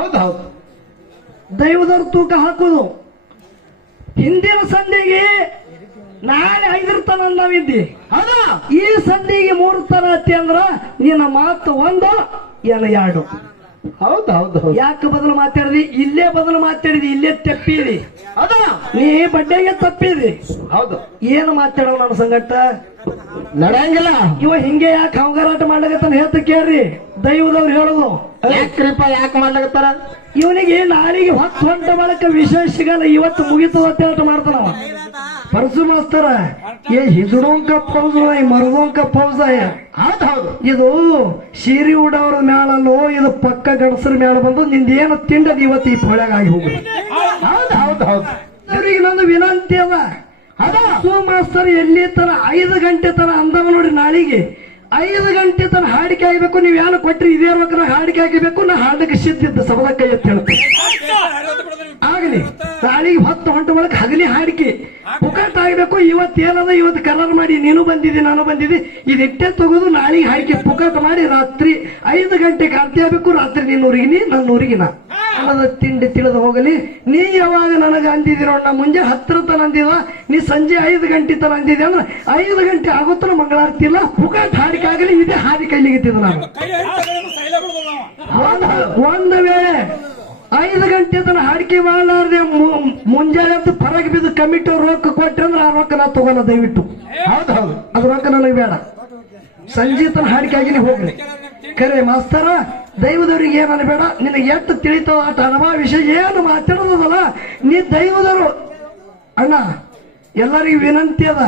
ಹೌದೌದು. ದೈವದವ್ರು ತೂಕ ಹಾಕೋದು. ಹಿಂದಿನ ಸಂಧಿಗೆ ನಾಳೆ 5 ತನ ನಾವಿದ್ದಿ, ಹೌದಾ? ಈ ಸಂಧಿಗೆ 3 ತನ ಅತ್ತಿ ಅಂದ್ರ ನಿನ್ನ ಮಾತು 1 ಏನ 2. ಹೌದೌದು. ಯಾಕೆ ಬದಲು ಮಾತಾಡಿದಿ? ಇಲ್ಲೇ ಬದಲು ಮಾತಾಡಿದಿ, ಇಲ್ಲೇ ತಪ್ಪಿದಿ. ಹೌದಾ? ನೀ ಬಡ್ಡೆಗೆ ತಪ್ಪಿದಿ. ಹೌದು. ಏನು ಮಾತಾಡೋ ನನ್ನ ಸಂಗಟ ನಡೆಯಂಗಿಲ್ಲ. ಇವ ಹಿಂಗೆ ಯಾಕೆ ಹಂಗಾರಾಟ ಮಾಡ್ಲಾಗತ್ತಾನ ಹೇಳ್ತ ಕೇಳ್ರಿ. ದೈವದವ್ರು ಹೇಳುದು ಯಾಕ್ರಿಪ್ಪ ಯಾಕೆ ಮಾಡ್ಲಾಗತ್ತಾರ? ಇವನಿಗೆ ನಾಳೆಗೆ ಹೊಂಟ ಬಳಕ ವಿಷಯ ಸಿಗಲ್ಲ, ಇವತ್ತು ಮುಗಿತದ ಅಂತ ಹೇಳ್ತ ಮಾಡ್ತಾನವ. ಪರಸು ಮಾಸ್ತರ ಏ ಹಿಜುಡೋಂಕ ಫೌಜ ಮರದೋಂಕ ಫೌಜ. ಹೌದೌದು. ಇದು ಸೀರೆ ಉಡೋರ ಮ್ಯಾಲಲ್ಲೋ, ಇದು ಪಕ್ಕ ಗಣಸರ ಮ್ಯಾಲ ಬಂದು ನಿಂದೇನು ತಿಂಡದ ಇವತ್ತು ಈ ಪೊಳ್ಯಾಗ ಆಗಿ ಹೋಗುದು. ಹೌದೌದು. ಇವ್ರಿಗೆ ನಂದು ವಿನಂತಿ ಅದ. ಪರಸು ಮಾಸ್ತರ್ ಎಲ್ಲಿ ತರ 5 ಗಂಟೆ ತರ ಅಂದವ ನೋಡಿ. ನಾಳೆಗೆ 5 ಗಂಟೆ ತನ ಹಾಡಿಕೆ ಆಗಬೇಕು. ನೀವ್ ಏನು ಕೊಟ್ರಿ ಇದೇ ರೊಕ್ಕ ಹಾಡಿಕೆ ಆಗಿಬೇಕು. ನಾ ಹಾಡಕ್ಕೆ ಸಿದ್ಧಿದ್ದ ಸಬದ ಕೈ ಎತ್ತಿ ಹೇಳ್ತೀನಿ ಆಗಲಿ. ನಾಳೆಗೆ 10 ಗಂಟೆ ಒಳಗೆ ಹಗಲಿ ಹಾಡಿಕೆ ಪುಕಟ್ ಆಗ್ಬೇಕು. ಇವತ್ತೇನದ ಇವತ್ತು ಕಲರ್ ಮಾಡಿ ನೀನು ಬಂದಿದ್ದಿ ನಾನು ಬಂದಿದ್ದಿ ಇದಿಟ್ಟೆ ತಗೋದು. ನಾಳೆಗೆ ಹಾಡಿಕೆ ಪುಕಟ್ ಮಾಡಿ ರಾತ್ರಿ 5 ಗಂಟೆಗೆ ಆರತಿ ಆಗ್ಬೇಕು. ರಾತ್ರಿ ನೀನೂರಿಗಿನಿ ನನ್ನೂರಿಗಿನ ಅನ್ನದ ತಿಂಡಿ ತಿಳಿದು ಹೋಗಲಿ. ನೀ ಯಾವಾಗ ನನಗೆ ಅಂದಿದಿ ನೋಡ, ನಾ ಮುಂಜಾನೆ 10 ತನ ಅಂದಿದ, ನೀ ಸಂಜೆ 5 ಗಂಟೆ ತನ ಅಂದಿದೆ ಅಂದ್ರೆ 5 ಗಂಟೆ ಆಗುತ್ತಲ್ಲ ಮಂಗಳಾರತಿ ಇಲ್ಲ. ಪುಕಟ್ ಹಾಡಿಕೆ ಆಗಲಿ. ಇದೇ ಹಾಡಿ ಕೈಲಿಗಿತ್ತಿದ ನಾನು. ಒಂದು ವೇಳೆ 5 ಗಂಟೆ ತನ ಹಾಡಿಕೆ ಮಾಡಲಾರ್ದೆ ಮುಂಜಾನೆ ಅಂತ ಹೊರಗೆ ಬಿದ್ದು ಕಮಿಟಿ ರೊಕ್ಕ ಕೊಟ್ಟರೆ ಅಂದ್ರೆ ಆ ರೊಕ್ಕ ನಾ ತಗೋಲ್ಲ ದಯವಿಟ್ಟು. ಹೌದೌದು. ಅದು ರೊಕ್ಕ ನನಗೆ ಬೇಡ. ಸಂಜೆ ತನ ಹಾಡಿಕೆ ಆಗಿನೇ ಹೋಗ್ಲಿ. ಕರೆ ಮಾಸ್ತರ ದೈವದವ್ರಿಗೆ ಏನನ್ನ ಬೇಡ. ನಿನಗೆ ಎಷ್ಟು ತಿಳಿತಾವ ಆಟ ಹಣಮ ವಿಷಯ ಏನು ಮಾತಾಡೋದಲ್ಲ. ನೀ ದೈವದವರು ಅಣ್ಣ ಎಲ್ಲರಿಗೂ ವಿನಂತಿ ಅದ.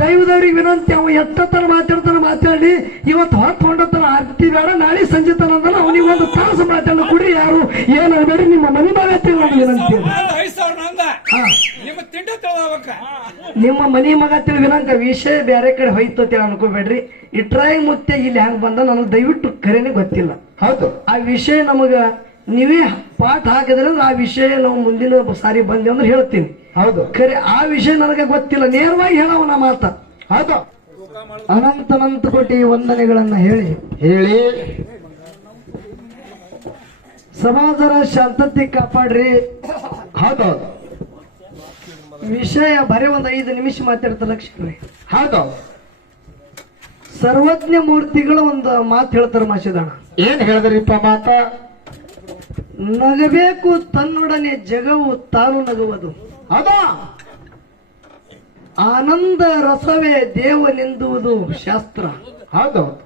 ದೈವದವ್ರಿಗೆ ವಿನಂತಿ, ಅವ ಎಷ್ಟತನ ಮಾತಾಡ್ತಾನ ಮಾತಾಡಿ. ಇವತ್ತು ಹೊತ್ತೊಂಡತನ ಆರ್ತಿ ಬೇಡ, ನಾಳೆ ಸಂಜೆ ತನ ಅಂದಲ್ಲ ಅವನಿಗೆ 1 ತಾಸು ಮಾತಾಡ ಕುಡಿ. ಯಾರು ಏನಬೇಡಿ, ನಿಮ್ಮ ಮನೆ ಮಗತ್ತೆ ಒಂದು ವಿನಂತಿ. ನಿಮ್ಮ ಮನಿ ಮಗ ತಿಳಿ ವಿನಂತಿ. ವಿಷಯ ಬೇರೆ ಕಡೆ ಹೋಯ್ತತಿ ಅನ್ಕೋಬೇಡ್ರಿ. ಇಟ್ರಾಯಿ ಮುತ್ತೆ ಇಲ್ಲಿ ಹೆಂಗ್ ಬಂದ ನನಗೆ ದಯವಿಟ್ಟು ಕರೆನೇ ಗೊತ್ತಿಲ್ಲ. ಹೌದು. ಆ ವಿಷಯ ನಮಗ ನೀವೇ ಪಾಠ ಹಾಕಿದ್ರೆ ಆ ವಿಷಯ ನಾವು ಮುಂದಿನ ಸಾರಿ ಬಂದೆ ಅಂದ್ರೆ ಹೇಳ್ತೀನಿ. ಹೌದು. ಖರೆ ಆ ವಿಷಯ ನನಗೆ ಗೊತ್ತಿಲ್ಲ. ನೇರವಾಗಿ ಹೇಳವನ ಮಾತ. ಹೌದು. ಅನಂತ ಕೋಟಿ ವಂದನೆಗಳನ್ನ ಹೇಳಿ ಸಮಾಜದ ಶಾಂತತೆ ಕಾಪಾಡ್ರಿ. ಹೌದೌದು. ವಿಷಯ ಬರೀ 5 ನಿಮಿಷ ಮಾತಾಡ್ತ ಲಕ್ಷ್ಮಿ. ಹೌದೌದು. ಸರ್ವಜ್ಞ ಮೂರ್ತಿಗಳು ಒಂದು ಮಾತು ಹೇಳ್ತಾರೆ ಮಾಸಿದಣ್ಣ. ಏನ್ ಹೇಳಿದ್ರಿಪ್ಪ ಮಾತ? ನಗಬೇಕು ತನ್ನೊಡನೆ ಜಗವು ತಾನು ನಗುವುದು. ಹೌದಾ? ಆನಂದ ರಸವೇ ದೇವನೆಂದುವುದು ಶಾಸ್ತ್ರ. ಹೌದೌದು.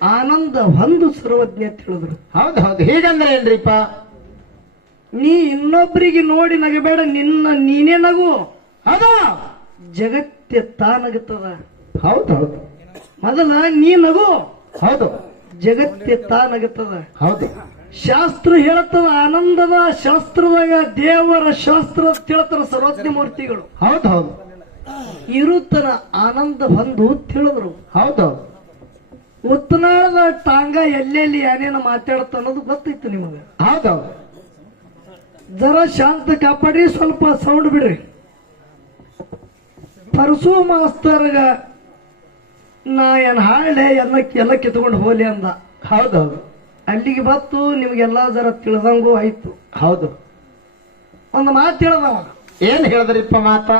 ಆನಂದ ಒಂದು ಸರ್ವಜ್ಞ ಅಂತ ಹೇಳಿದ್ರು. ಹೌದೌದು. ಹೀಗಂದ್ರೆ ಏನ್ರಿಪ್ಪ? ನೀ ಇನ್ನೊಬ್ಬರಿಗೆ ನೋಡಿ ನಗಬೇಡ, ನೀನೇ ನಗು. ಹೌದಾ? ಜಗತ್ತೇ ತಾನಗುತ್ತದ. ಹೌದೌದು. ಮೊದಲ ನೀ ನಗು. ಹೌದು. ಜಗತ್ತೇ ತಾನಗುತ್ತದ. ಹೌದು. ಶಾಸ್ತ್ರ ಹೇಳತ್ತದ ಆನಂದದ ಶಾಸ್ತ್ರದಾಗ ದೇವರ ಶಾಸ್ತ್ರ ತಿಳತರ ಸರ್ವಜ್ಞ ಮೂರ್ತಿಗಳು. ಹೌದೌದು. ಇರುತ್ತನ ಆನಂದ ಬಂದು ತಿಳಿದ್ರು. ಹೌದೌದು. ಉತ್ತನಾಳದ ಟಾಂಗ ಎಲ್ಲೆಲ್ಲಿ ಏನೇನು ಮಾತಾಡುತ್ತ ಅನ್ನೋದು ಗೊತ್ತಿತ್ತು ನಿಮಗೆ. ಹೌದೌದು. ಜರ ಶಾಂತ ಕಾಪಾಡಿ, ಸ್ವಲ್ಪ ಸೌಂಡ್ ಬಿಡ್ರಿ. ಪರಸು ಮಾಸ್ತರ್ಗ ನಾ ಏನ್ ಹಾಳೆ ಎಲ್ಲ ಕಿತ್ಕೊಂಡು ಹೋಲಿ ಅಂದ. ಹೌದೌದು. ಅಲ್ಲಿಗೆ ಬತ್ತು ನಿಮ್ಗೆಲ್ಲ ಜರ ತಿಳಿದಂಗೂ ಆಯ್ತು. ಹೌದು. ಒಂದು ಮಾತು ಹೇಳದವ. ಏನ್ ಹೇಳಿದ್ರಿಪ್ಪ ಮಾತ?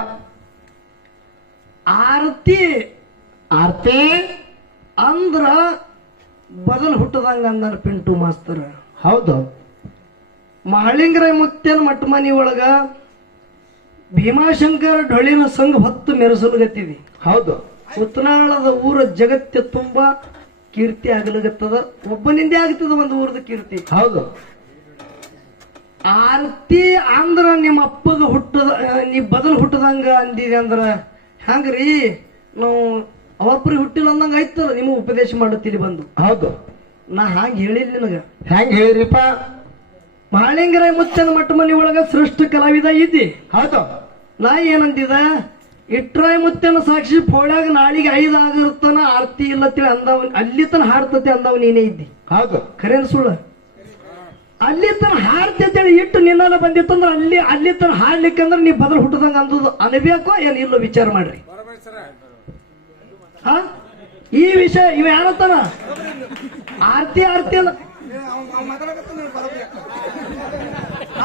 ಆರತಿ ಅಂದ್ರ ಬದಲು ಹುಟ್ಟದಂಗ ಅಂದಾರ ಪಿಂಟು ಮಾಸ್ತರ್. ಹೌದು. ಮಹಳಿಂಗರಾಯ ಮುತ್ಯನ ಮಟ್ಟ ಮನಿ ಒಳಗ ಭೀಮಾಶಂಕರ ಡೊಳ್ಳಿನ ಸಂಘ ಹೊತ್ತು ಮೆರೆಸಲುಗತ್ತಿದಿ. ಹೌದು. ಉತ್ತನಾಳದ ಊರ ಜಗತ್ತೆ ತುಂಬಾ ಕೀರ್ತಿ ಆಗಲಗತ್ತದ. ಒಬ್ಬನಿಂದೇ ಆಗ್ತದ ಒಂದು ಊರದ ಕೀರ್ತಿ. ಹೌದು. ಆರತಿ ಅಂದ್ರ ನಿಮ್ಮ ಅಪ್ಪಗ ಹುಟ್ಟದ ನೀ ಬದಲು ಹುಟ್ಟದಂಗ ಅಂದಿದೆ ಅಂದ್ರ ಹಂಗ್ರಿ ನಾವು ಅವಪ್ರಿಗೆ ಹುಟ್ಟಿಲ್ಲ ಅಂದಂಗ ಆಯ್ತಲ್ಲ. ನಿಮಗೆ ಉಪದೇಶ ಮಾಡುತ್ತೀರಿ ಬಂದು. ಹೌದು. ನಾ ಹಾಗೆ ಹೇಳಿಲ್ಲ ನಿನಗ. ಹೆಂಗ್ ಹೇಳಿರಿಪ್ಪ? ಮಹಳಿಂಗರಾಯ ಮುತ್ತನ ಮಟ್ಟ ಮನಿ ಒಳಗ ಶ್ರೇಷ್ಠ ಕಲಾವಿದ ಇದ್ದಿ. ಹೌದು. ನಾ ಏನಂತಿದ ಇಟ್ರಾಯ ಮುತ್ತನ ಸಾಕ್ಷಿ ಪೋಳ್ಯಾಗ ನಾಳಿಗೆ 5 ಆಗಿರುತ್ತಾನ ಆರತಿ ಇಲ್ಲ ತಿಳಿ ಅಂದವ. ಅಲ್ಲಿ ತನ ಹಾಡ್ತತೆ ಅಂದವ ನೀನೇ ಇದ್ದಿ. ಹೌದು. ಖರೇನ್ ಸುಳ್ಳು? ಅಲ್ಲಿ ತನ ಹಾಡ್ತಿ ಅಂತೇಳಿ ಇಟ್ಟು ನಿನ್ನ ಬಂದಿತ್ತಂದ್ರ ಅಲ್ಲಿ ತನ ಹಾಡ್ಲಿಕ್ಕಂದ್ರ ನೀ ಬದಲು ಹುಟ್ಟದಂಗ ಅಂದದು ಅನ್ಬೇಕೋ ಏನ್ ಇಲ್ಲೋ ವಿಚಾರ ಮಾಡ್ರಿ. ಹಾ ಈ ವಿಷಯ ಇವ ಯಾರತ್ತಾನ ಆರತಿ ಅಲ್ಲ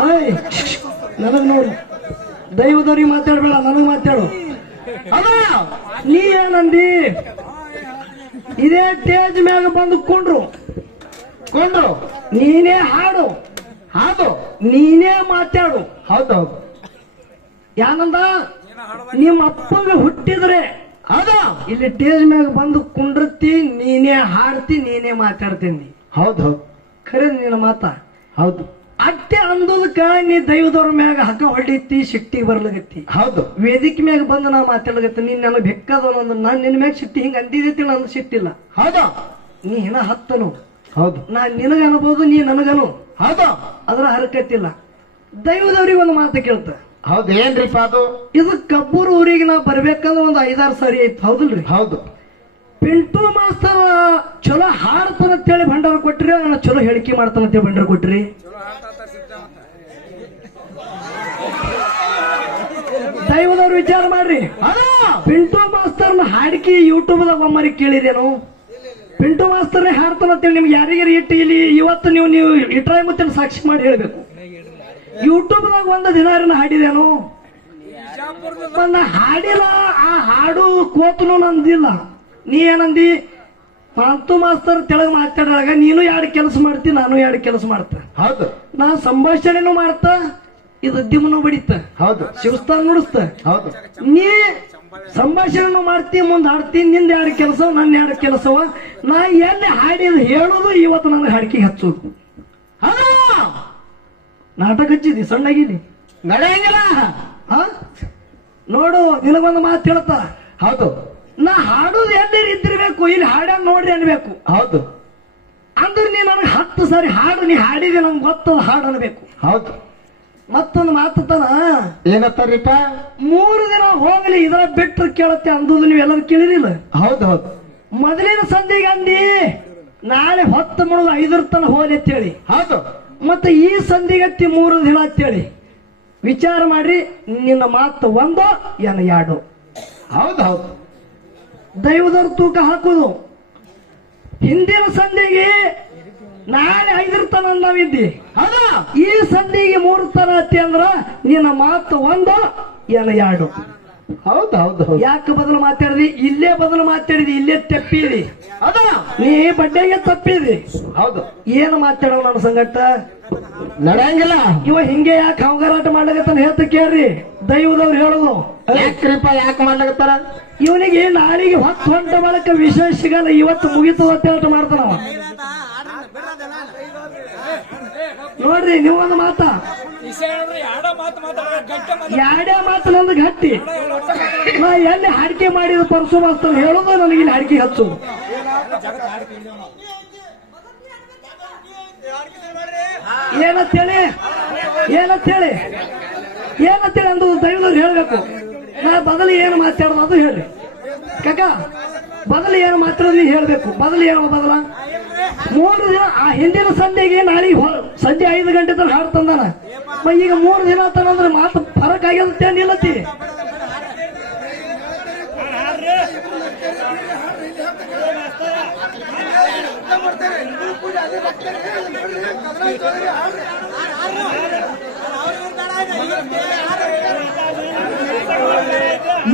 ಓಯ್ ನನಗ್ ನೋಡು, ದೈವದವ್ರಿಗೆ ಮಾತಾಡ್ಬೇಡ, ನನಗ್ ಮಾತಾಡು. ಅದ ನೀ ಏನಂದಿ? ಇದೇ ಸ್ಟೇಜ್ ಮ್ಯಾಗ ಬಂದು ಕೊಂಡ್ರು, ನೀನೇ ಹಾಡು, ಹೌದು ನೀನೇ ಮಾತಾಡು. ಹೌದೌದು ಯಾನಂದ? ನಿಮ್ಮ ಅಪ್ಪಗೆ ಹುಟ್ಟಿದ್ರೆ ಹೌದು ಇಲ್ಲಿ ಸ್ಟೇಜ್ ಮ್ಯಾಗ ಬಂದು ಕುಂಡ್ರತಿ, ನೀನೇ ಹಾಡ್ತಿ, ನೀನೇ ಮಾತಾಡ್ತೀನಿ. ಹೌದು ಖರೆ ನಿನ್ನ ಮಾತ ಹೌದು ಅಟ್ಟೆ ಅಂದದಕ್ಕ ನೀ ದೈವದವ್ರ ಮ್ಯಾಗ ಹಗ್ಗ ಹೊಡಿತಿ, ಸಿಟ್ಟಿ ಬರ್ಲಗತ್ತಿ. ಹೌದು ವೇದಿಕೆ ಮ್ಯಾಗ ಬಂದು ನಾ ಮಾತಾಡ್ಲಗತ್ತಿ. ನೀನ್ ನನಗೆ ಬೆಕ್ಕದವನು ಅಂದ್ರೆ ನಾನು ನಿನ್ನ ಮ್ಯಾಗ ಸಿಟ್ಟಿ ಹಿಂಗ ಅಂದಿದ್ದೆ, ನಂದು ಸಿಟ್ಟಿಲ್ಲ. ಹೌದು ನೀ ಏನ ಹತ್ತನು, ಹೌದು ನಾ ನಿನಗ ಅನ್ಬೋದು, ನೀ ನನಗನು, ಹೌದು ಅದ್ರ ಹರಕತ್ತಿಲ್ಲ. ದೈವದವ್ರಿಗೆ ಒಂದು ಮಾತು ಕೇಳ್ತ. ಹೌದು ಏನ್ರಿಪ್ಪ ಅದು? ಇದು ಕಬ್ಬೂರು ಊರಿಗೆ ನಾ ಬರ್ಬೇಕಂದ್ರೆ ಒಂದು 5-6 ಸಾರಿ ಐತಿ, ಹೌದಲ್ರಿ? ಹೌದು ಪಿಂಟು ಮಾಸ್ತರ್ ಚಲೋ ಹಾಡ್ತಾನ ಅಂತೇಳಿ ಭಂಡಾರ ಕೊಟ್ರಿ, ನಾನು ಚಲೋ ಹೇಳಿಕೆ ಮಾಡ್ತಾನ ಅಂತೇಳಿ ಭಂಡಾರ ಕೊಟ್ರಿ. ದೈವದವ್ರು ವಿಚಾರ ಮಾಡ್ರಿ. ಪಿಂಟು ಮಾಸ್ತರ್ನ ಹಾಡಿಕೆ ಯೂಟ್ಯೂಬ್ದಾಗ ಒಮ್ಮರಿ ಕೇಳಿರೇನು? ಪಿಂಟು ಮಾಸ್ತರ್ನೇ ಹಾಡ್ತಾನ ಅಂತೇಳಿ ನಿಮ್ಗೆ ಯಾರಿಗಾರಿ ಇಟ್ಟು ಇಲ್ಲಿ ಇವತ್ತು ನೀವು ಇಟ್ರಾಯ ಮುತ್ತಿನ ಸಾಕ್ಷಿ ಮಾಡಿ ಹೇಳ್ಬೇಕು. ಯೂಟ್ಯೂಬ್ದಾಗ ಒಂದು ದಿನಾರಿನ ಹಾಡಿದೇನು? ಹಾಡಿಲ್ಲ. ಆ ಹಾಡು ಕೋತನು ನಂದಿಲ್ಲ. ನೀ ಏನಂದಿ? ಮಾತು ಮಾಸ್ತರ್ ತೆಳಗ್ ಮಾತಾಡಾಗ ನೀನು 2 ಕೆಲಸ ಮಾಡ್ತಿ, ನಾನು 2 ಕೆಲಸ ಮಾಡ್ತ. ಹೌದು ನಾ ಸಂಭಾಷಣೆನೂ ಮಾಡ್ತ, ಇದು ದಿಮ್ಮನು ಬಡಿತ, ಹೌದು ಶಿವಸ್ಥಾನ ನುಡಿಸ್ತ. ಹೌದು ನೀ ಸಂಭಾಷಣೆನೂ ಮಾಡ್ತಿ, ಮುಂದೆ ಹಾಡ್ತಿ. ನಿಂದ 2 ಕೆಲಸ, ನನ್ನ 2 ಕೆಲಸವ. ನಾ ಎಲ್ಲಿ ಹಾಡಿದ ಹೇಳೋದು ಇವತ್ತು ನನಗೆ ಹಾಡಿಕೆ ಹಚ್ಚೋದು. ನಾಟಕ ಹಚ್ಚಿದಿ, ಸಣ್ಣಗಿದಿ, ನಡೆಯಂಗಿಲ್ಲ. ನೋಡು ನಿನಗೊಂದು ಮಾತು ಹೇಳ್ತಾ. ಹೌದು ನಾ ಹಾಡೋದು ಎಲ್ಲಿ ಇದ್ದಿರ್ಬೇಕು, ಇಲ್ಲಿ ಹಾಡ್ಯಾನ ನೋಡ್ರಿ ಅನ್ಬೇಕು. ಹೌದು ಅಂದ್ರೆ ನೀ ನನಗೆ 10 ಸಾರಿ ಹಾಡು, ನೀ ಹಾಡಿದೆ ನಂಗೆ ಗೊತ್ತದ ಹಾಡು ಅನ್ಬೇಕು. ಹೌದು ಮತ್ತೊಂದು ಮಾತನ ಏನತ್ತಾರಿಪ್ಪ? 3 ದಿನ ಹೋಗ್ಲಿ ಇದರ ಬಿಟ್ಟರು ಕೇಳತ್ತೆ ಅಂದುದು ನೀವೆಲ್ಲರೂ ಕೇಳಿರಿಲ್ಲ? ಹೌದು ಹೌದು ಮೊದಲಿನ ಸಂಧಿಗೆ ಅಂದಿ ನಾಳೆ ಹೊತ್ತು ಮುಳುಗ 5 ತನ ಹೋಲಿ ಅಂತೇಳಿ. ಹೌದು ಮತ್ತೆ ಈ ಸಂಧಿಗತ್ತಿ 3 ದಿನ ಅಂತೇಳಿ ವಿಚಾರ ಮಾಡ್ರಿ. ನಿನ್ನ ಮಾತು 1 ಏನ 2? ಹೌದು ಹೌದು ದೈವದವ್ರ ತೂಕ ಹಾಕುದು. ಹಿಂದಿನ ಸಂಧಿಗೆ ನಾಳೆ 5 ತನ ನಾವಿದ್ದಿ, ಹೌದು ಈ ಸಂಧಿಗೆ 3 ತನ ಅತ್ತಿ ಅಂದ್ರ ನಿನ್ನ ಮಾತು 1 ಏನ 2? ಹೌದು ಹೌದು ಹೌದು ಯಾಕೆ ಬದಲು ಮಾತಾಡಿದಿ? ಇಲ್ಲೇ ಬದಲು ಮಾತಾಡಿದಿ, ಇಲ್ಲೇ ತಪ್ಪಿದಿ. ಹೌದು ನೀ ಬಡ್ಡೆಗೆ ತಪ್ಪಿದಿ. ಹೌದು ಏನು ಮಾತಾಡೋ ನನ್ನ ಸಂಗಟ? ನಡೆಯಂಗಿಲ್ಲ. ಇವ ಹಿಂಗೆ ಯಾಕೆ ಹಂಗಾರಾಟ ಮಾಡ್ಲಾಗತ್ತಾನ ಹೇಳ್ತ ಕೇಳ್ರಿ. ದೈವದವ್ರು ಹೇಳುದು ಯಾಕ್ರಿಪ್ಪ? ಯಾಕೆ ಮಾಡ್ಲಾಗತ್ತಾರ? ಇವನಿಗೆ ನಾಳೆಗೆ ಹೊಂಟ ಬಳಕ ವಿಷಯ ಸಿಗಲ್ಲ, ಇವತ್ತು ಮುಗಿತು ಅಂತ ಹೇಳ್ತ ಮಾಡ್ತಾನವ. ನೋಡ್ರಿ ನೀವೊಂದು ಮಾತ, 2 ಮಾತು ನಂದು ಗಟ್ಟಿ. ನಾ ಎಲ್ಲಿ ಹಾಡಿಕೆ ಮಾಡಿದ ಪರಸು ಮಾಸ್ತರ್ ಹೇಳೋದು ನನಗೆ ಇಲ್ಲಿ ಹಾಡಿಕೆ ಹಚ್ಚು. ಏನಂತೇಳಿ ಅಂದು ದೈವದವ್ರು ಹೇಳ್ಬೇಕು. ನಾ ಬದಲು ಏನು ಮಾತಾಡೋದು ಅದು ಹೇಳ್ರಿ ಕಾಕ. ಬದಲು ಏನು ಮಾತಾಡೋದು ಹೇಳ್ಬೇಕು. ಬದಲು ಏನು ಬದಲ? 3 ದಿನ ಆ ಹಿಂದಿನ ಸಂಜೆಗೆ ನಾಳೆ ಸಂಜೆ 5 ಗಂಟೆ ತನಕ ಹಾಡು ತಂದಾನ. ಈಗ 3 ದಿನ ತನಂದ್ರೆ ಮಾತು ಫರಕ್ ಆಗ್ಯದ ನಿಲ್ಲತ್ತಿ.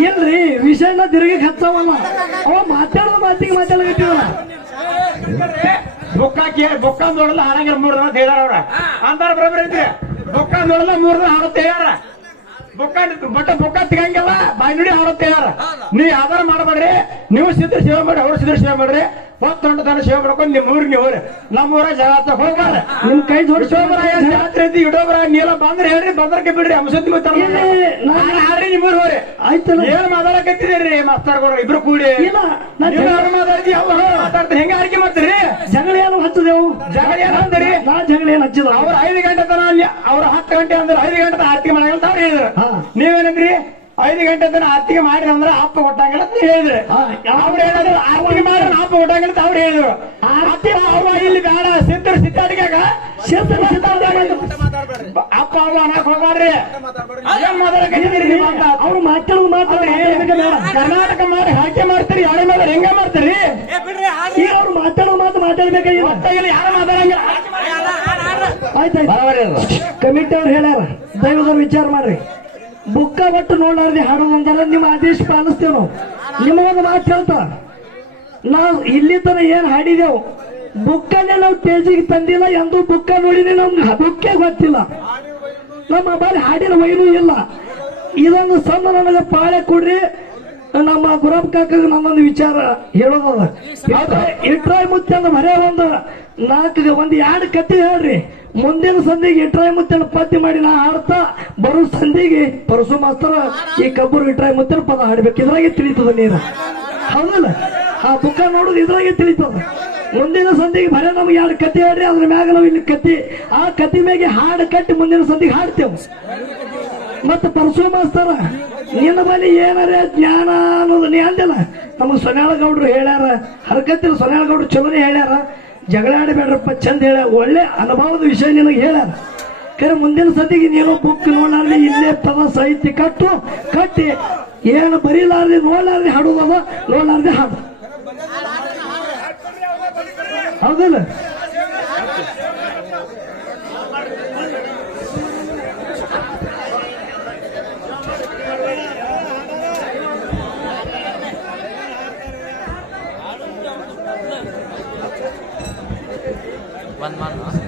ಇಲ್ರಿ ವಿಷಯನ ತಿರುಗಿ ಹಚ್ಚವಲ್ಲ, ಅವ ಮಾತಾಡೋದು ಮಾತಿಗೆ ಮಾತಾಡಕತ್ತೀವಲ್ಲ. ಬೊಕ್ಕ ನೋಡಲ್ಲ ಹಾಡಂಗಿಲ್ಲ 3 ದಿನ ಹೇಳ್ಯಾರ ಅವ್ರ ಅಂತಾರ. ಬರೋಬ್ಬರ ಐತ್ರಿ. ಬೊಕ್ಕ ನೋಡಲ್ಲ 3 ದಿನ ಹಾಡುತ್ತೆ ಹೇಳ್ಯಾರ. ಬೊಕ್ಕ ತಿಗಂಗಿಲ್ಲ, ಬಾಯಿ ನುಡಿ ಹಾಡುತ್ತೆ ಹೇಳ್ಯಾರ. ನೀವ್ ಯಾವ್ದಾರ ಮಾಡಬೇಡ್ರಿ. ನೀವು ಸಿದ್ರ ಸೇವೆ ಮಾಡಿ, ಅವ್ರು ಸಿದ್ರ ಸೇವೆ ಮಾಡ್ರಿ. ಹೊತ್ತು ತನ ಸೇವೆ ಮಾಡ್ಕೊಂಡು ನಿಮ್ಮ ಊರಿಗೆ ನೀವು ನಮ್ಮೂರ ಜಗತ್ತ ಹೋಗ್ಬಾರ. ನಿಮ್ ಕೈ ಜೋಡಿ ಜಾತ್ರೆ ಐತಿ, ಇಡೋಬ್ರ ನೀವೆಲ್ಲ ಬಂದ್ರೆ ಹೇಳ್ರಿ, ಬಂದ್ರಕ್ಕೆ ಬಿಡ್ರಿ. ಅಂಶತಿ ಹಾಡ್ರಿ, ನಿಮ್ಮೂರ್ ಹೋರಿ. ಆಯ್ತಲ್ಲ. ಏನ್ ಮಾತಾಡಕತ್ತೀರಿ ಮಾಸ್ತರ್ಗಳು ಇಬ್ರು ಕೂಡಿ? ಇಲ್ಲ ಮಾತಾಡ್ತಿ ಮಾತಾಡ್ತಾರೆ. ಹೆಂಗ ಆಯ್ಕೆ ಮಾಡ್ತೀರಿ? ಜಗಳ ಏನು ಹಚ್ಚದೇವು? ಜಗಳ ಏನ್ ಅಂದ್ರಿ? ನಾ ಜಗಳ ಏನ್ ಹಚ್ಚಿದ? ಅವ್ರ 5 ಗಂಟೆ ತನ ಅವ್ರ 10 ಗಂಟೆ ಅಂದ್ರೆ 5 ಗಂಟೆ ಆರತಿ ಮಾಡಂತ ಅವ್ರು ಹೇಳಿದ್ರು. ನೀವೇನಂದ್ರಿ? 5 ಗಂಟೆ ತನ ಆರತಿಗೆ ಮಾಡಿ ಅಂದ್ರೆ ಅಪ್ಪ ಕೊಟ್ಟಂಗಿಲ್ಲ ಅಂತ ಹೇಳಿದ್ರೆ ಅವ್ರು ಹೇಳಿದ್ರು. ಆರತಿಗೆ ಮಾಡಿ ಅಪ್ಪ ಕೊಟ್ಟಂಗಿಲ್ಲ ಅಂತ ಅವ್ರು ಹೇಳಿದ್ರು. ಆರತಿ ಅವ್ವ ಇಲ್ಲಿ ಬೇಡ, ಸಿದ್ಧರು ಸಿದ್ದಾಡಿಗಾಗ ಅಪ್ಪ ಅವ್ವ ಅನ್ನಕ್ ಹೋಗ್ಬಾರ್ರಿ. ಏನ್ ಮಾತಾಡಕತ್ತೀರಿ ನೀವು ಅಂತ? ಅವ್ರು ಮಾತಾಡೋದು ಕರ್ನಾಟಕ ಮಾಡಿ ಹಾಕಿ ಮಾಡ್ತೀರಿ, ಯಾರೇ ಮಾಡಿದ್ರೆ ಹೆಂಗ ಮಾಡ್ತೀರಿ? ಈಗ ಅವ್ರು ಮಾತಾಡೋ ಮಾತು ಮಾತಾಡ್ಬೇಕಾಗಿಲ್ಲ. ಯಾರು ಮಾತಾಡಂಗಿಲ್ಲ. ಆಯ್ತಾಯ್ತು ಬರಬರಿ ಅದ ಕಮಿಟಿ ಅವ್ರು ಹೇಳ್ಯಾರ ದೈವದವ್ರು ವಿಚಾರ ಮಾಡ್ರಿ ಬುಕ್ಕ ಒಟ್ಟು ನೋಡಾರ್ದಿ ಹಾಡೋದು ಅಂತಾರ ನಿಮ್ಮ ಆದೇಶ ಪಾಲಿಸ್ತೇವೆ ನಾವು ನಿಮಗೊಂದು ಮಾತು ಹೇಳ್ತಾ ನಾವು ಇಲ್ಲಿ ತನ ಏನ್ ಹಾಡಿದೆವು ಬುಕ್ಕನ್ನೇ ನಾವು ತೇಜಿಗೆ ತಂದಿಲ್ಲ ಎಂದು ಬುಕ್ಕ ನೋಡಿದ್ರೆ ನಮ್ಗೆ ಬುಕ್ಕೇ ಗೊತ್ತಿಲ್ಲ ನಮ್ಮ ಬಾರಿ ಹಾಡಿನ ವೈನು ಇಲ್ಲ ಇದೊಂದು ಸಣ್ಣ ನನಗೆ ಪಾಳೆ ಕೊಡ್ರಿ ನಮ್ಮ ಗುರಬ್ ಕಾಕಾಗ ನನ್ನೊಂದು ವಿಚಾರ ಹೇಳೋದದ ಇಟ್ರಾಯ್ ಮುತ್ಯನ ಬರೇ ಒಂದು ಎರಡು ಕತ್ತಿ ಹೇಳ್ರಿ ಮುಂದಿನ ಸಂಧಿಗೆ ಇಟ್ರಾಯ್ ಮುತ್ತನ ಪದ್ಯ ಮಾಡಿ ನಾ ಹಾಡ್ತಾ ಬರೋ ಸಂಧಿಗೆ ಪರಸು ಮಾಸ್ತರ ಈ ಕಬ್ಬೂರು ಇಟ್ರಾಯ್ ಮುತ್ತನ ಪದ ಹಾಡ್ಬೇಕು ಇದ್ರಾಗೆ ತಿಳಿತದ ನೀರ ಹೌದಲ್ಲ ಆ ಬುಕ್ಕ ನೋಡುದು ಇದ್ರಾಗೆ ತಿಳಿತದ ಮುಂದಿನ ಸಂಧಿಗೆ ಬರೇ ನಮ್ಗೆ ಎರಡು ಕತ್ತಿ ಹೇಳ್ರಿ ಅದ್ರ ಮ್ಯಾಗ ನಾವು ಇಲ್ಲಿ ಕತ್ತಿ ಆ ಕತ್ತಿ ಮ್ಯಾಗೆ ಹಾಡು ಕಟ್ಟಿ ಮುಂದಿನ ಸಂಧಿಗೆ ಹಾಡ್ತೇವೆ ಮತ್ತೆ ಪರಸು ಮಾಸ್ತರ ನಿನ್ನ ಬಳಿ ಏನಾರೇ ಜ್ಞಾನ ಅನ್ನೋದು ನೀ ಅಂದಿಲ್ಲ ನಮಗೆ ಸೊನ್ಯಾಳಗೌಡ್ರು ಹೇಳ್ಯಾರ ಹರಕತ್ತಿನ ಸೊನ್ಯಾಳಗೌಡ್ರು ಚಲೋನೇ ಹೇಳ್ಯಾರ ಜಗಳ ಆಡಬೇಡ್ರಪ್ಪ ಚಂದ ಹೇಳ ಒಳ್ಳೆ ಅನುಭವದ ವಿಷಯ ನಿನಗೆ ಹೇಳ್ಯಾರ ಕರೆ ಮುಂದಿನ ಸತಿಗೆ ನೀನು ಬುಕ್ ನೋಡಾರ್ಲಿ ಇಲ್ಲೇ ಪದ ಸಾಹಿತ್ಯ ಕಟ್ಟಿ ಏನು ಬರೀಲಾರ್ದೆ ನೋಡ್ಲಾರ್ದೆ ಹಾಡುದವ ನೋಡ್ಲಾರ್ದೆ ಹಾಡು ಹೌದಿಲ್ಲ One man.